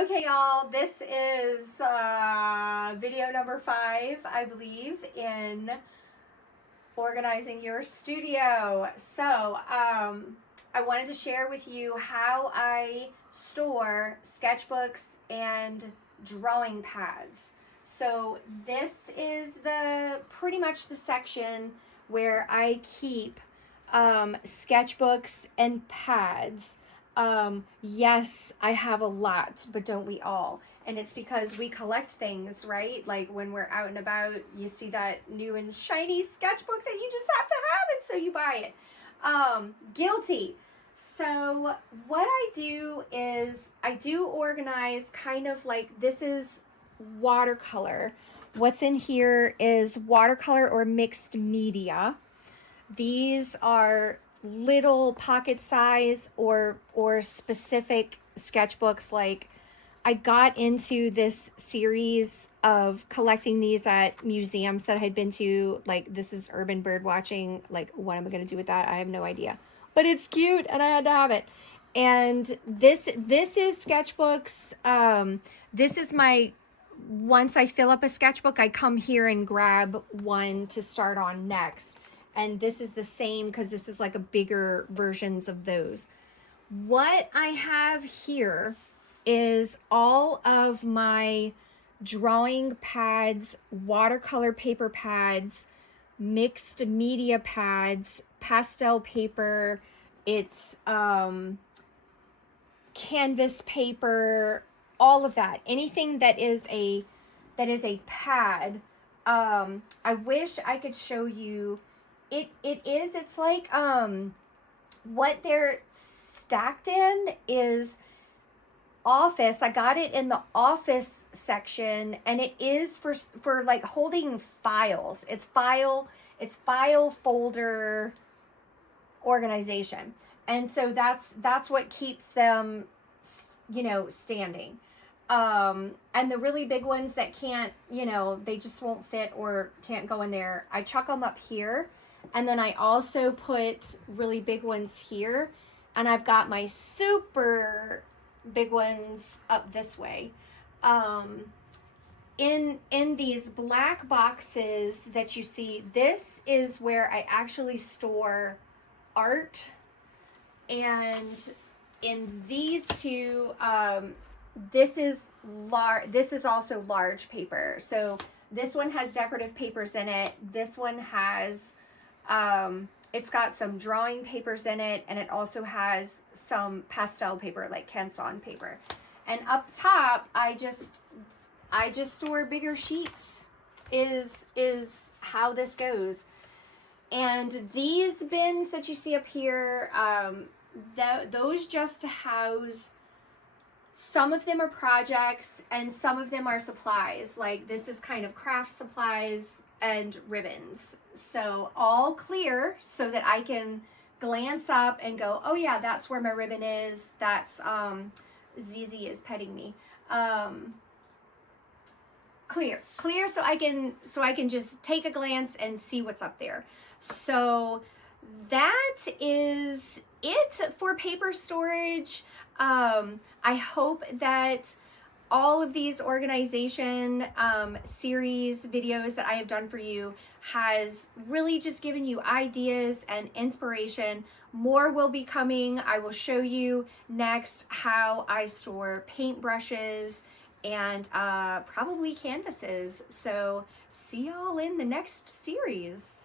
Okay, y'all, this is video number 5, I believe, in organizing your studio. So, I wanted to share with you how I store sketchbooks and drawing pads. So, this is pretty much the section where I keep sketchbooks and pads. Yes, I have a lot, but don't we all? And it's because we collect things, right? Like when we're out and about, you see that new and shiny sketchbook that you just have to have, and so you buy it. Guilty. So what I do is I do organize kind of like, this is watercolor. What's in here is watercolor or mixed media. These are little pocket size or specific sketchbooks. Like, I got into this series of collecting these at museums that I had been to. Like, this is urban bird watching. Like, what am I going to do with that? I have no idea, but it's cute and I had to have it. And this is sketchbooks. This is my, once I fill up a sketchbook, I come here and grab one to start on next. And this is the same because this is like a bigger versions of those. What I have here is all of my drawing pads, watercolor paper pads, mixed media pads, pastel paper, it's canvas paper, all of that. Anything that is a pad. I wish I could show you. It's like what they're stacked in is office. I got it in the office section, and it is for like holding files. It's file folder organization. And so that's what keeps them, standing. And the really big ones that can't, they just won't fit or can't go in there, I chuck them up here. And then I also put really big ones here. And I've got my super big ones up this way. In these black boxes that you see, this is where I actually store art. And in these two, this is also large paper. So this one has decorative papers in it. This one has it's got some drawing papers in it, and it also has some pastel paper, like Canson paper. And up top, I just store bigger sheets is how this goes. And these bins that you see up here, those just house, some of them are projects and some of them are supplies. Like, this is kind of craft supplies and ribbons. So all clear so that I can glance up and go, oh yeah, that's where my ribbon is. That's ZZ is petting me. Clear so I can just take a glance and see what's up there. So that is it for paper storage. I hope that all of these organization series videos that I have done for you has really just given you ideas and inspiration. More will be coming. I will show you next how I store paintbrushes and probably canvases. So see y'all in the next series.